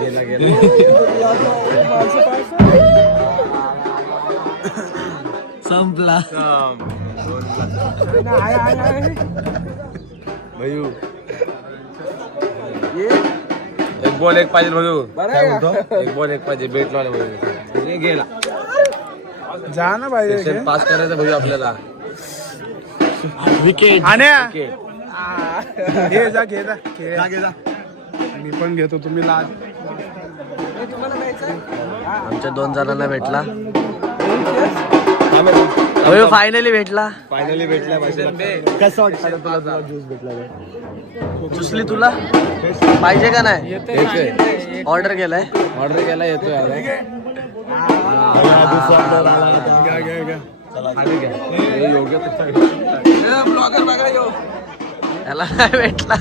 गेला गेला संपला भयू एक बॉल एक पाहिजे भयू एक बॉल एक पाहिजे बेट लावला भयू गेला जा ना पाहिजे पास करायचं भयू आपल्याला विकेट हे जा घे जा मी पण घेतो तुम्ही लाज आमच्या 2 जणांना भेटला फायनली भेटला फायनली भेटला कसं वाटतं तुला ज्यूस भेटला जुसली तुला पाहिजे का नाही ऑर्डर केलाय येतोय याला नाही भेटला